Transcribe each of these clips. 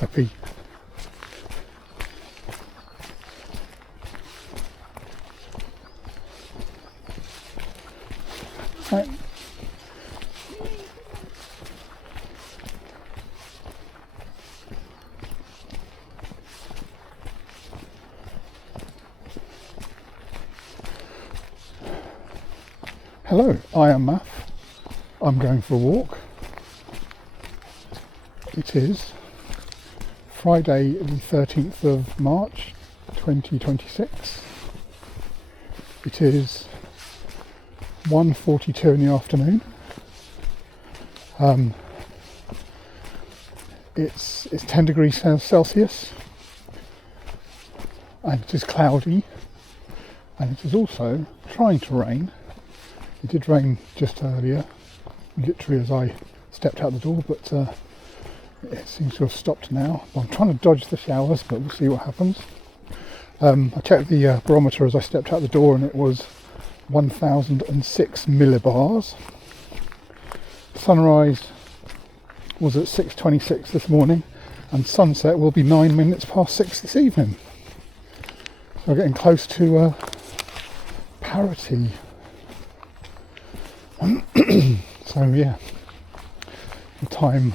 puppy. Right. Hello, I am Math. I'm going for a walk. It is Friday the 13th of March 2026. It is 1:42 in the afternoon. It's 10 degrees Celsius and it is cloudy, and it is also trying to rain. It did rain just earlier, literally as I stepped out the door, but it seems to have stopped now. I'm trying to dodge the showers, but we'll see what happens. I checked the barometer as I stepped out the door and it was 1006 millibars. Sunrise was at 6:26 this morning and sunset will be 9 minutes past 6 this evening. So we're getting close to parity. So yeah, the time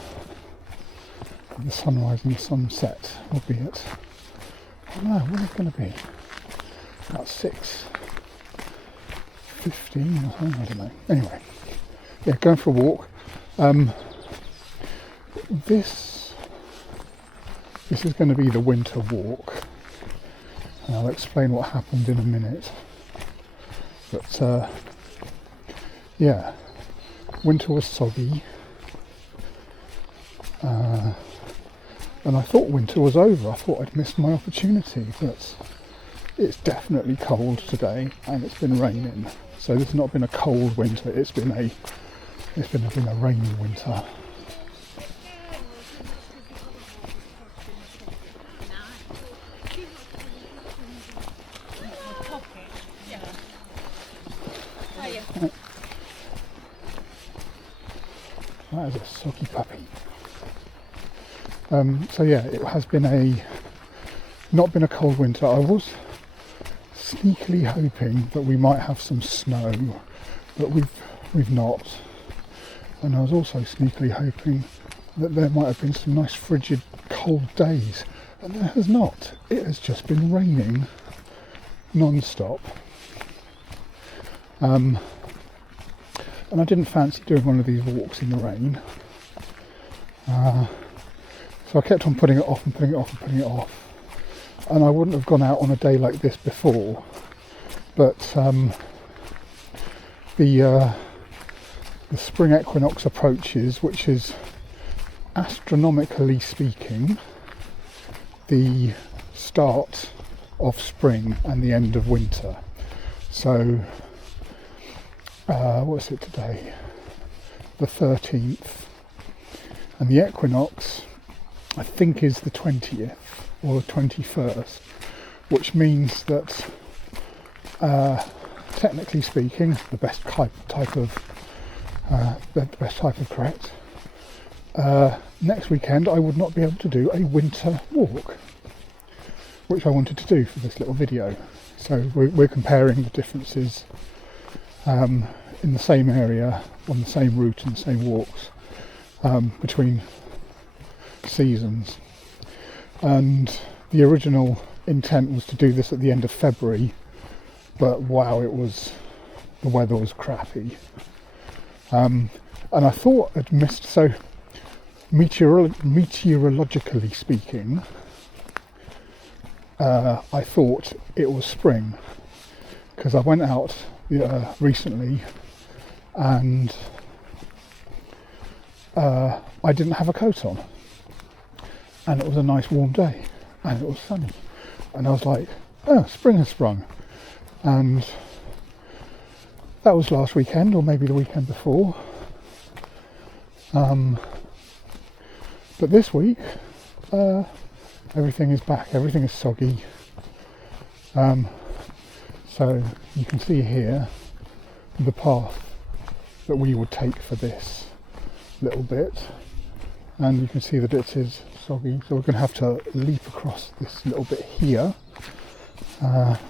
of the sunrise and the sunset will be at, I don't know, what is it going to be? About 6:15 or something, I don't know. Anyway, yeah, going for a walk. This is going to be the winter walk, and I'll explain what happened in a minute. But yeah, winter was soggy, and I thought winter was over. I thought I'd missed my opportunity, but it's definitely cold today, and it's been raining. So this has not been a cold winter. It's been a rainy winter. That is a soggy puppy. So yeah, it has been not been a cold winter. I was sneakily hoping that we might have some snow, but we've not. And I was also sneakily hoping that there might have been some nice frigid cold days, and there has not. It has just been raining non-stop. And I didn't fancy doing one of these walks in the rain, so I kept on putting it off and putting it off and putting it off, and I wouldn't have gone out on a day like this before, but the spring equinox approaches, which is, astronomically speaking, the start of spring and the end of winter. So what's it today? The 13th, and the equinox I think is the 20th or the 21st, which means that technically speaking, the best type of correct, next weekend I would not be able to do a winter walk, which I wanted to do for this little video. So we're comparing the differences in the same area, on the same route and the same walks, between seasons. And the original intent was to do this at the end of February, but wow, the weather was crappy. And I thought I'd missed, so meteorologically speaking, I thought it was spring, because I went out recently and I didn't have a coat on, and it was a nice warm day and it was sunny, and I was like, oh, spring has sprung. And that was last weekend, or maybe the weekend before. But this week, everything is back, everything is soggy. So you can see here the path that we would take for this little bit, and you can see that it is soggy, so we're going to have to leap across this little bit here.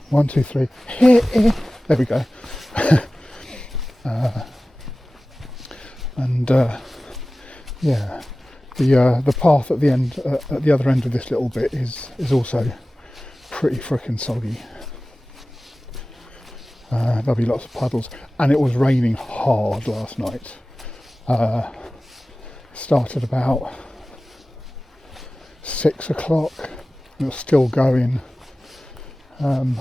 1, 2, 3. There we go. And yeah, the path at the end, at the other end of this little bit, is also pretty frickin' soggy. There'll be lots of puddles, and it was raining hard last night. Started about 6 o'clock. It was still going. It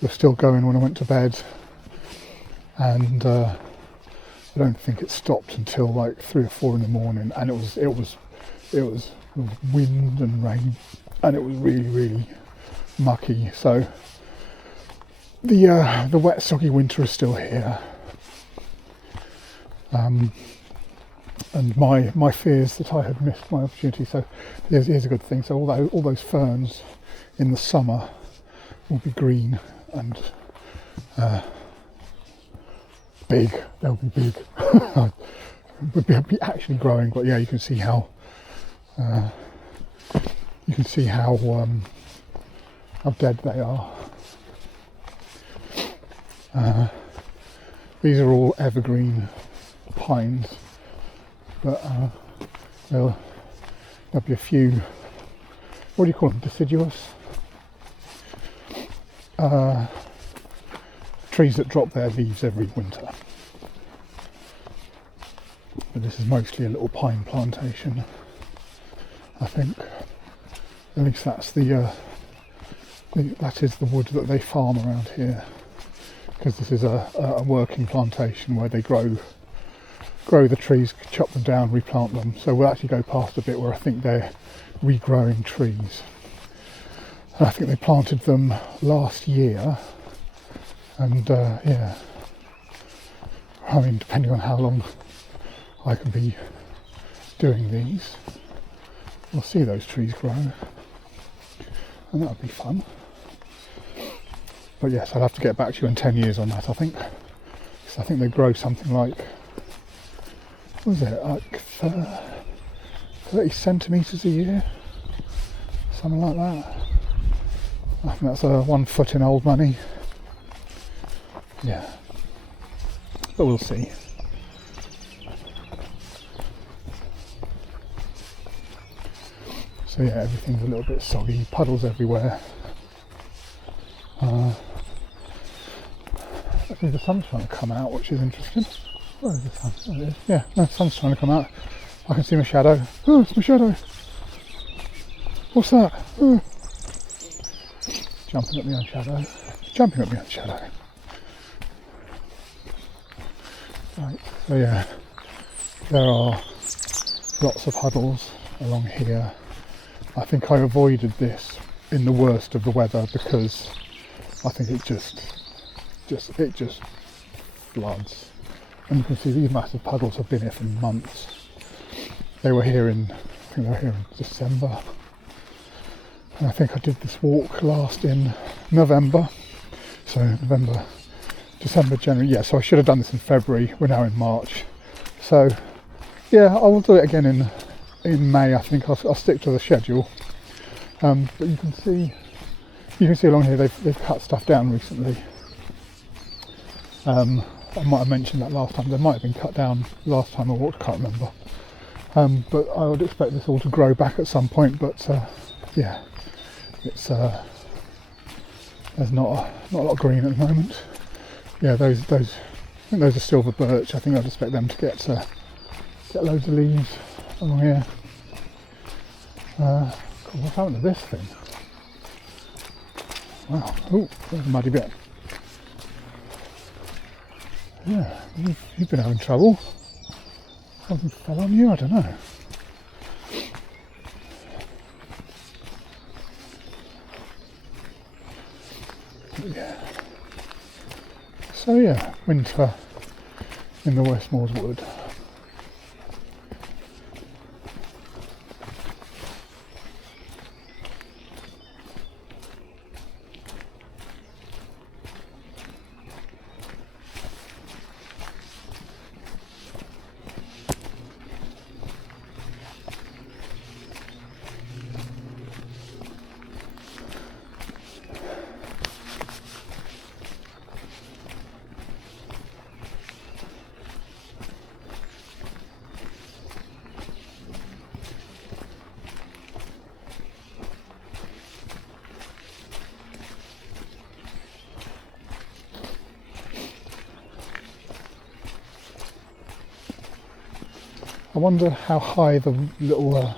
was still going when I went to bed, and I don't think it stopped until like 3 or 4 in the morning. And it was wind and rain, and it was really mucky. So the wet soggy winter is still here. And my fears that I had missed my opportunity. So here's a good thing. So all those ferns in the summer will be green and big. They'll be big. Would be actually growing, but yeah, you can see how dead they are. These are all evergreen pines, but there'll be a few, what do you call them, deciduous trees that drop their leaves every winter. But this is mostly a little pine plantation, I think. At least that's that is the wood that they farm around here, because this is a working plantation where they grow the trees, chop them down, replant them. So we'll actually go past a bit where I think they're regrowing trees. And I think they planted them last year, and yeah, I mean, depending on how long I can be doing these, we'll see those trees grow, and that'll be fun. But yes, I'll have to get back to you in 10 years on that, I think. Because I think they grow something like, what was it, like 30 centimetres a year? Something like that. I think that's 1 foot in old money. Yeah. But we'll see. So yeah, everything's a little bit soggy, puddles everywhere. Actually, the sun's trying to come out, which is interesting. Where is the sun? There it is. Yeah, no, the sun's trying to come out. I can see my shadow. Oh, it's my shadow. What's that? Oh. Jumping at my own shadow. Jumping at my own shadow. Right, so yeah, there are lots of puddles along here. I think I avoided this in the worst of the weather because I think it just floods. And you can see these massive puddles have been here for months. They were here I think they were here in December. And I think I did this walk last in November. So November, December, January. Yeah, so I should have done this in February. We're now in March. So yeah, I will do it again in May. I think I'll stick to the schedule. But you can see along here they've cut stuff down recently. I might have mentioned that last time. They might have been cut down last time I walked, I can't remember. But I would expect this all to grow back at some point. But yeah, it's there's not a lot of green at the moment. Yeah, I think those are silver birch. I think I'd expect them to get loads of leaves along here. Cool, what's happened to this thing? Wow, oh, there's a muddy bit. Yeah, you've been having trouble. Something fell on you, I don't know. Yeah. So yeah, winter in the Westmoors Wood. wonder how high the little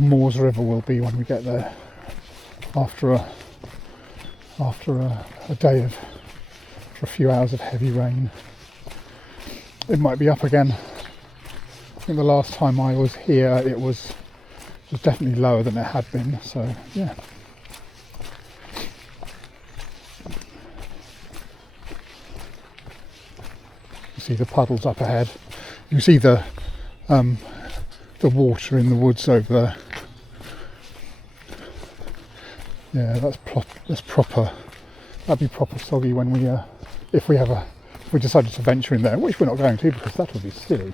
Moors River will be when we get there after a day of, for a few hours of heavy rain. It might be up again. I think the last time I was here it was definitely lower than it had been, so yeah. You see the puddles up ahead. You see the water in the woods over there. Yeah, that's proper. That'd be proper soggy when we if we decided to venture in there, which we're not going to because that would be silly.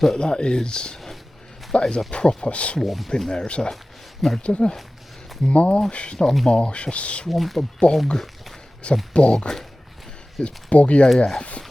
But that is a proper swamp in there. It's a marsh. It's not a marsh. A swamp. A bog. It's a bog. It's boggy AF.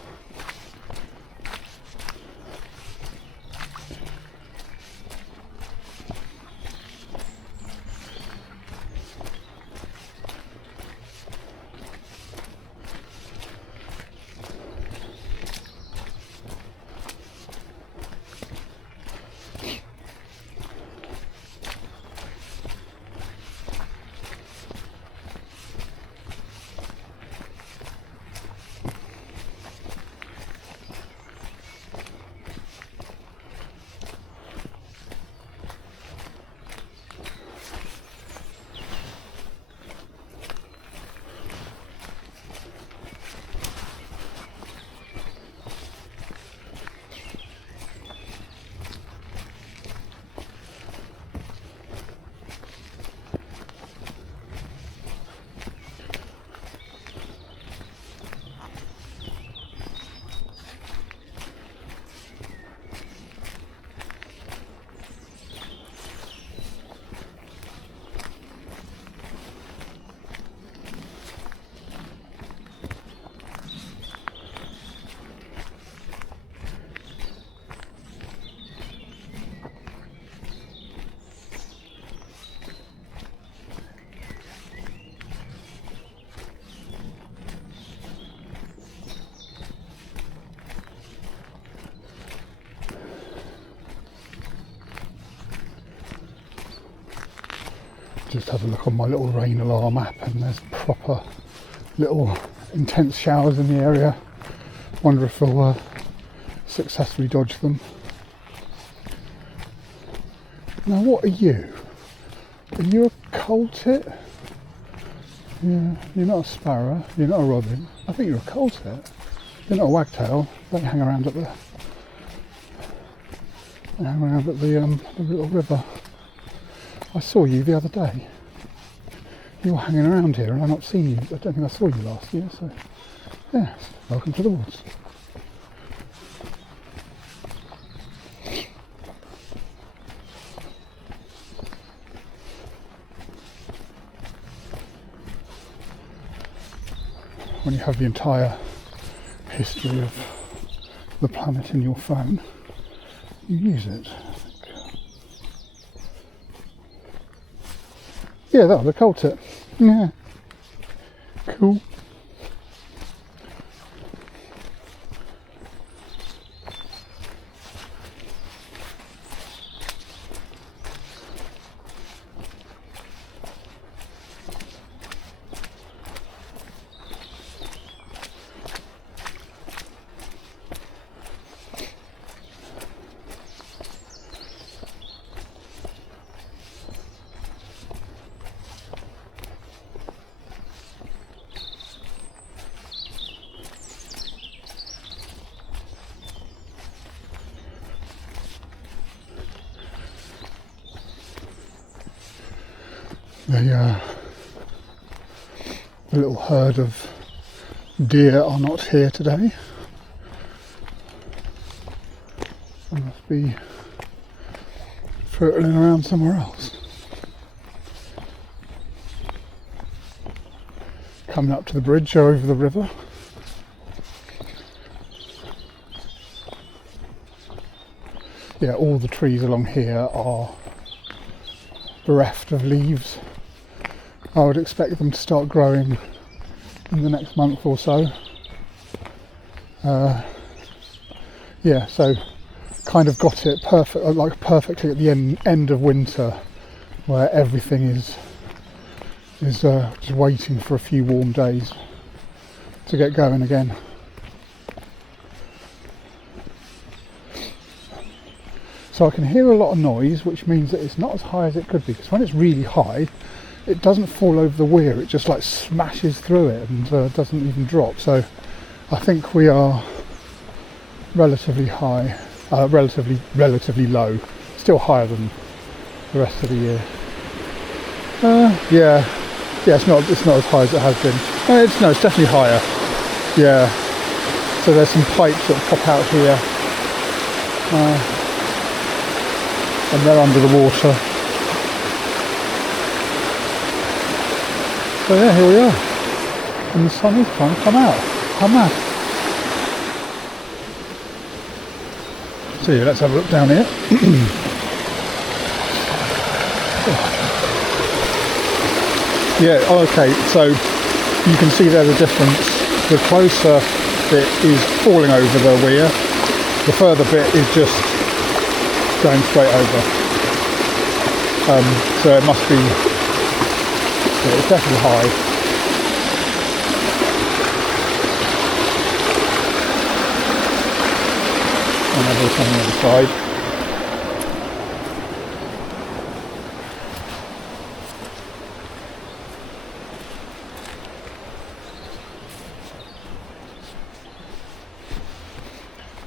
Just had a look on my little rain alarm app and there's proper little intense showers in the area. Wonder if we'll successfully dodge them. Now what are you? Are you a coltit? Yeah, you're not a sparrow, you're not a robin. I think you're a coltit. You're not a wagtail. Don't hang around at the little river. I saw you the other day. You were hanging around here and I've not seen you. I don't think I saw you last year, so yes, welcome to the woods. When you have the entire history of the planet in your phone, you use it. Yeah, that was a coltit. Yeah. Cool. The little herd of deer are not here today. They must be fertling around somewhere else. Coming up to the bridge over the river. Yeah, all the trees along here are bereft of leaves. I would expect them to start growing in the next month or so. Yeah, yeah, so kind of got it perfect, like perfectly at the end of winter, where everything is just waiting for a few warm days to get going again. So I can hear a lot of noise, which means that it's not as high as it could be, because when it's really high, it doesn't fall over the weir, it just like smashes through it and doesn't even drop. So I think we are relatively high, relatively low, still higher than the rest of the year. Yeah, it's not as high as it has been. It's definitely higher. Yeah. So there's some pipes that pop out here, and they're under the water. So yeah, here we are, and the sun is trying to come out. How mad! So yeah, let's have a look down here. Yeah, okay, so you can see there the difference. The closer bit is falling over the weir, the further bit is just going straight over. So it must be, yeah, it's definitely high. And have a look on the other side.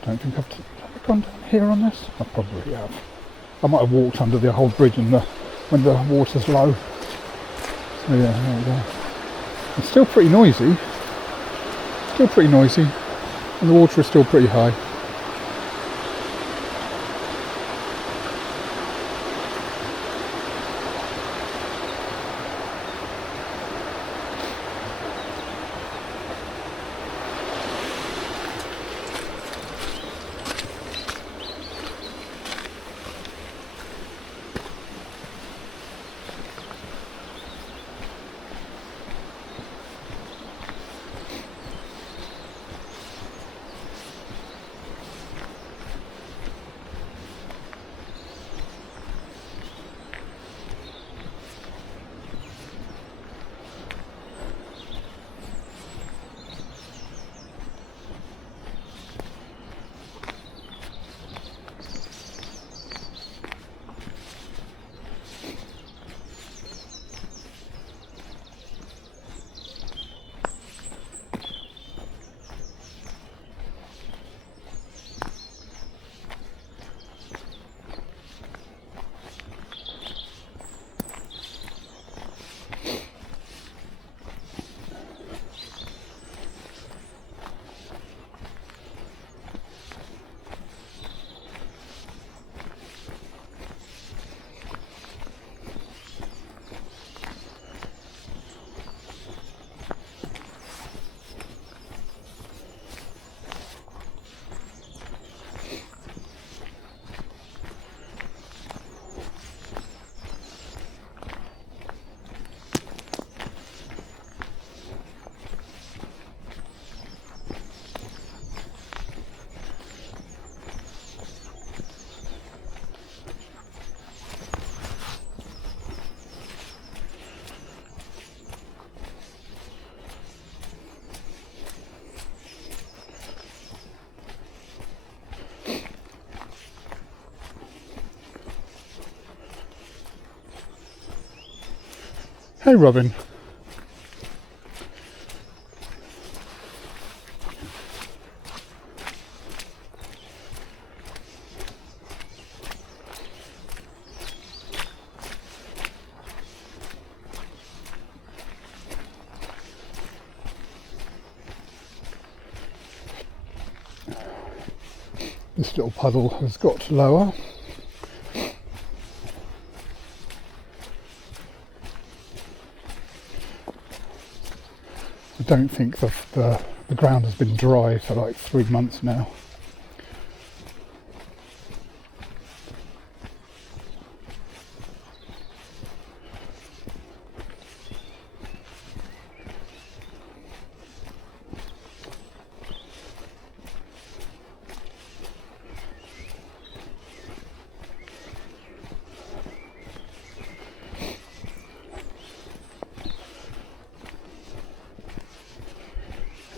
I don't think I've gone down here on this. I probably have. I might have walked under the whole bridge when the water's low. So yeah, there we go. It's still pretty noisy. And the water is still pretty high. Hey Robin. This little puddle has got lower. I don't think the ground has been dry for like 3 months now.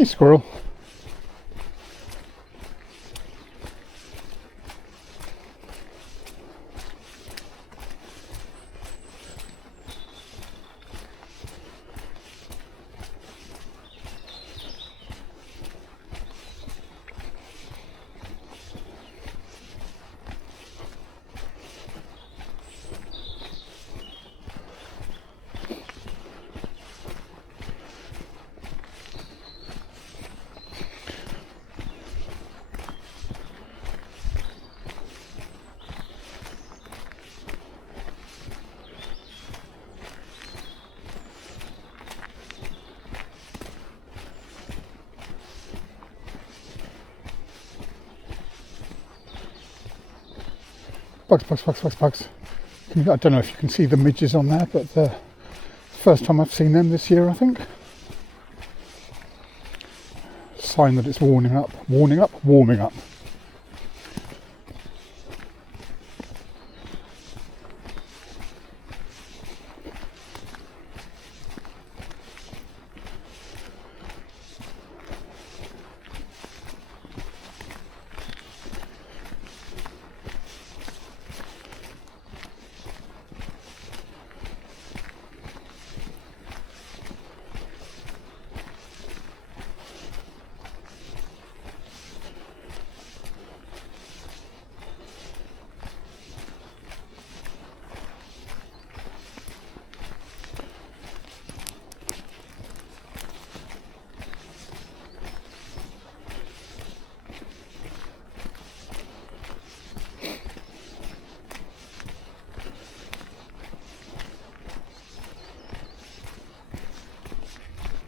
Hey, squirrel. Bugs, bugs, bugs, bugs, bugs. I don't know if you can see the midges on there, but the first time I've seen them this year, I think. Sign that it's warming up, warming up, warming up.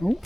Oh.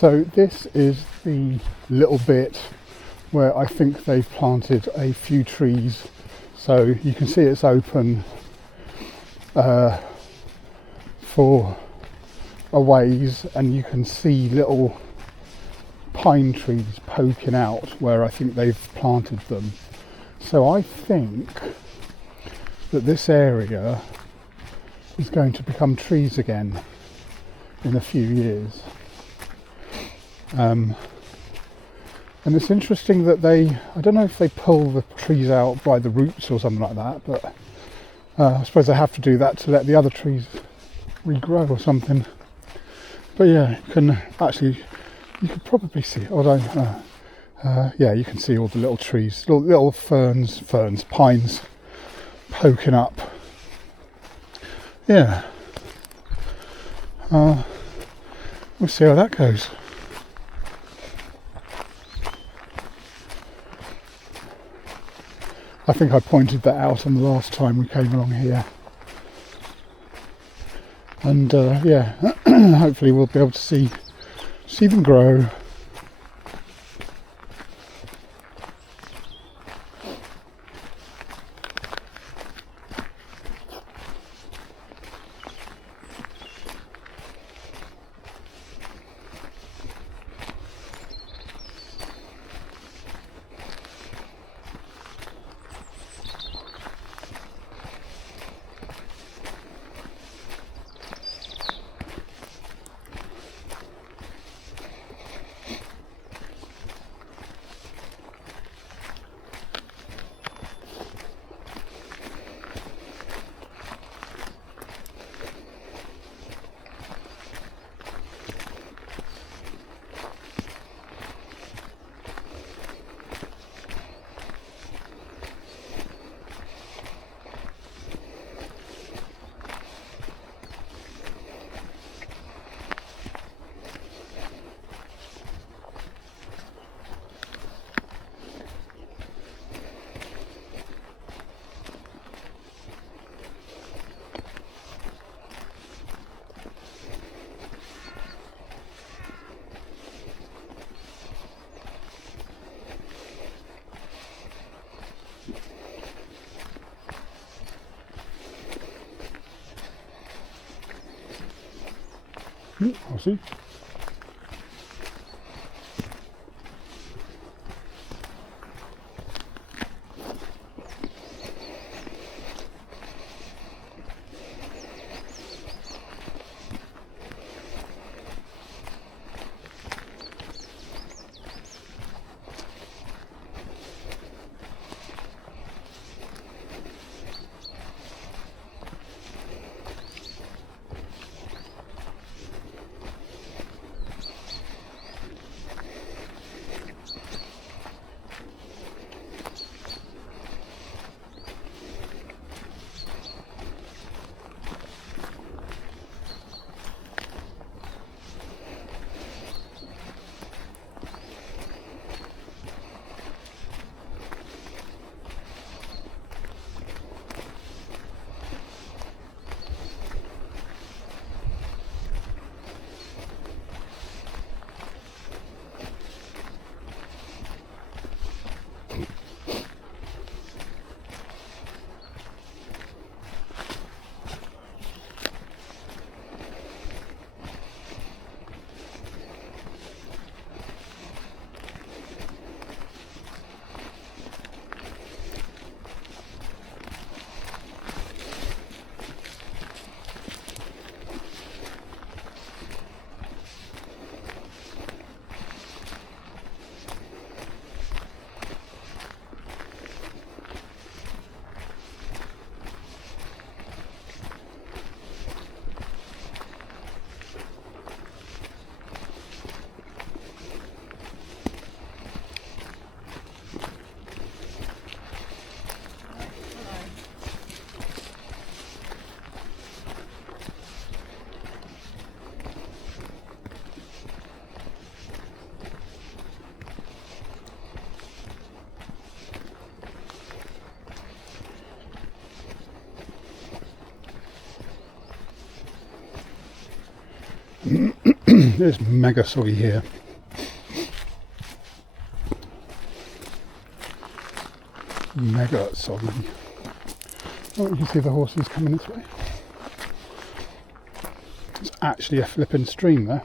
So this is the little bit where I think they've planted a few trees. So you can see it's open for a ways, and you can see little pine trees poking out where I think they've planted them. So I think that this area is going to become trees again in a few years. And it's interesting that I don't know if they pull the trees out by the roots or something like that, but I suppose they have to do that to let the other trees regrow or something. But yeah, you could probably see, although yeah, you can see all the little trees, little pines poking up. Yeah, we'll see how that goes. I think I pointed that out on the last time we came along here, and yeah, hopefully we'll be able to see them grow. I'll see. It's mega soggy here. Mega soggy. Oh, you can see the horses coming this way. It's actually a flipping stream there.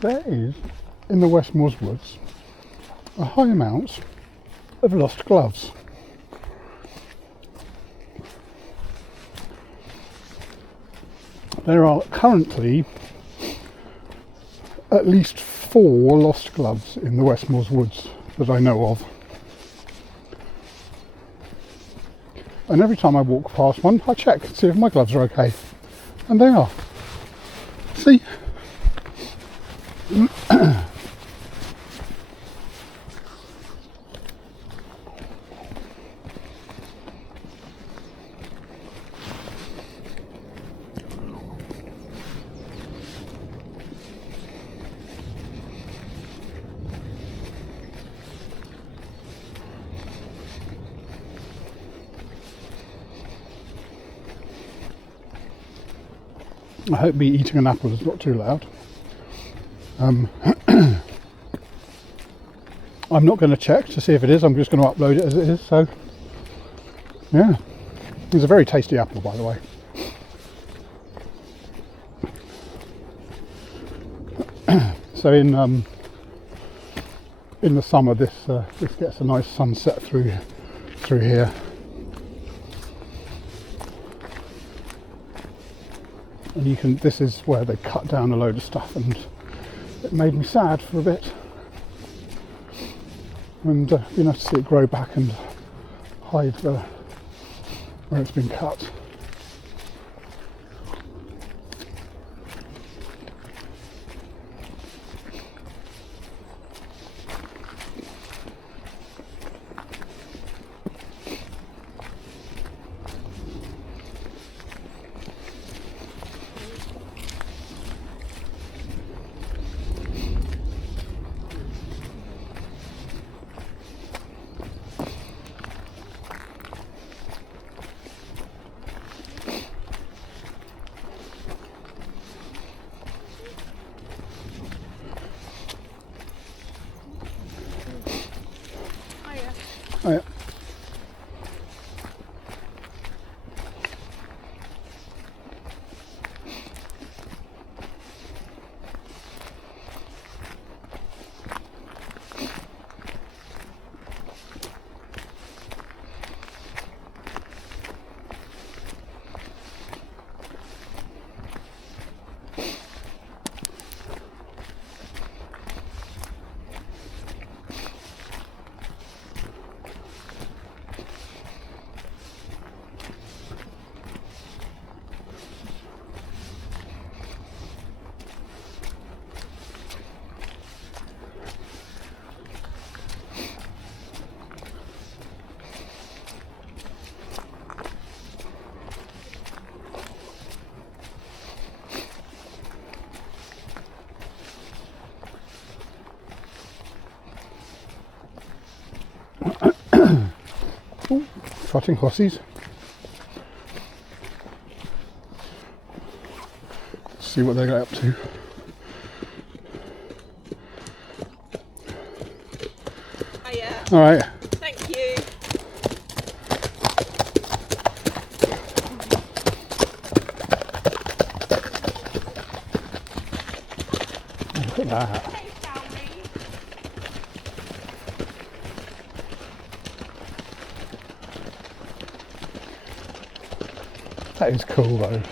There is, in the West Moors Woods, a high amount of lost gloves. There are currently at least 4 lost gloves in the West Moors Woods that I know of. And every time I walk past one, I check, see if my gloves are okay. And they are. See? I hope me eating an apple is not too loud. I'm not going to check to see if it is, I'm just going to upload it as it is, so yeah. It's a very tasty apple, by the way. So in the summer this gets a nice sunset through here. And you can, this is where they cut down a load of stuff, and it made me sad for a bit. And you know, to see it grow back and hide where it's been cut. Oh yeah. Ooh, trotting horses. Let's see what they get up to. Hiya. All right. Thank you. Look at that. That is cool though.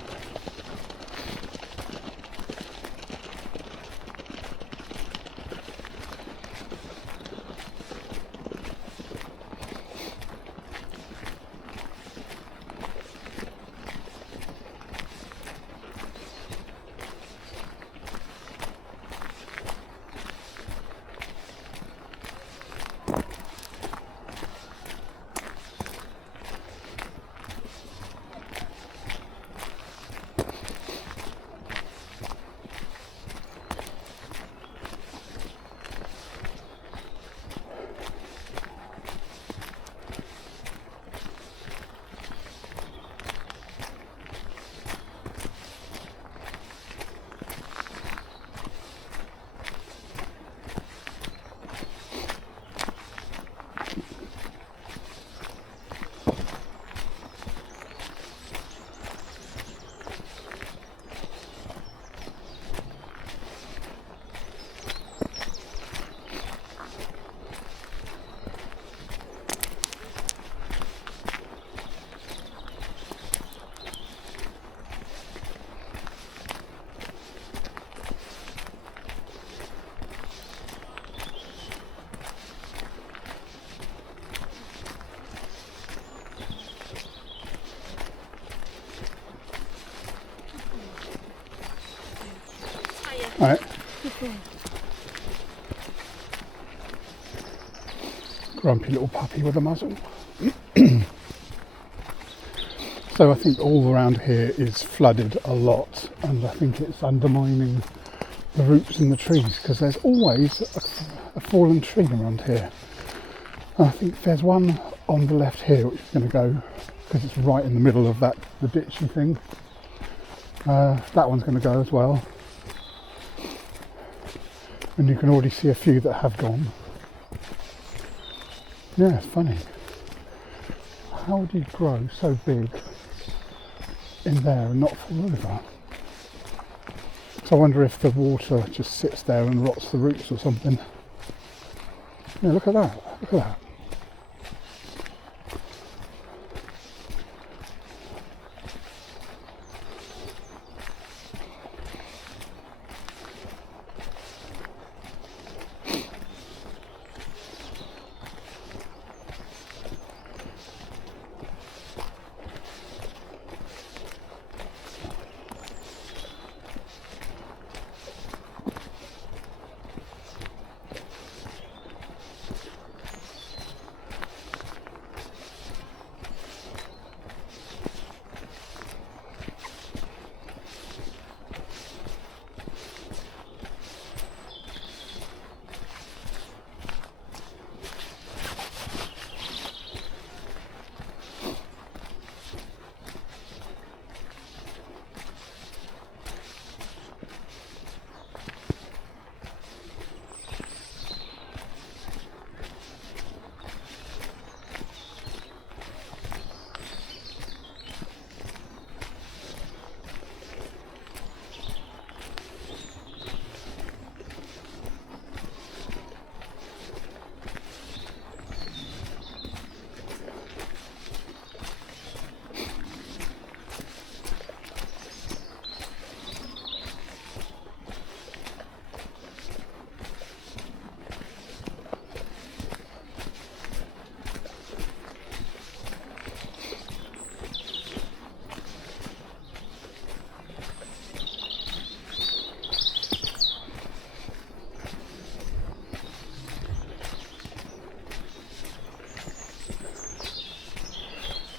All right. Grumpy little puppy with a muzzle. So I think all around here is flooded a lot, and I think it's undermining the roots in the trees because there's always a fallen tree around here. And I think there's one on the left here which is going to go because it's right in the middle of the ditchy thing. That one's going to go as well. And you can already see a few that have gone. Yeah, it's funny. How would you grow so big in there and not fall over? So I wonder if the water just sits there and rots the roots or something. Yeah, look at that. Look at that.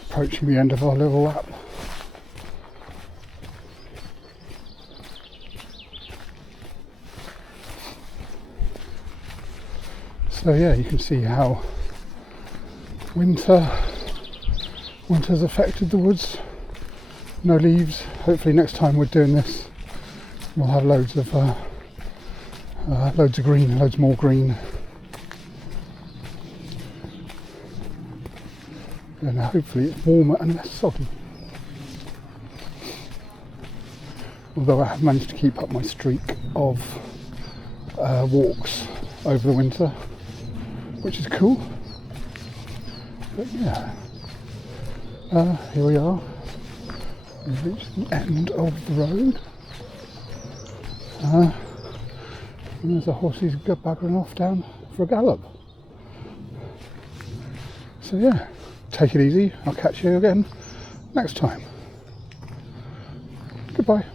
Approaching the end of our little lap. So yeah, you can see how winter's affected the woods. No leaves. Hopefully next time we're doing this we'll have loads of green, loads more green. And hopefully it's warmer and less soggy. Although I have managed to keep up my streak of walks over the winter, which is cool. But yeah, here we are. We've reached the end of the road. And there's the horses buggering off down for a gallop. So yeah, take it easy. I'll catch you again next time. Goodbye.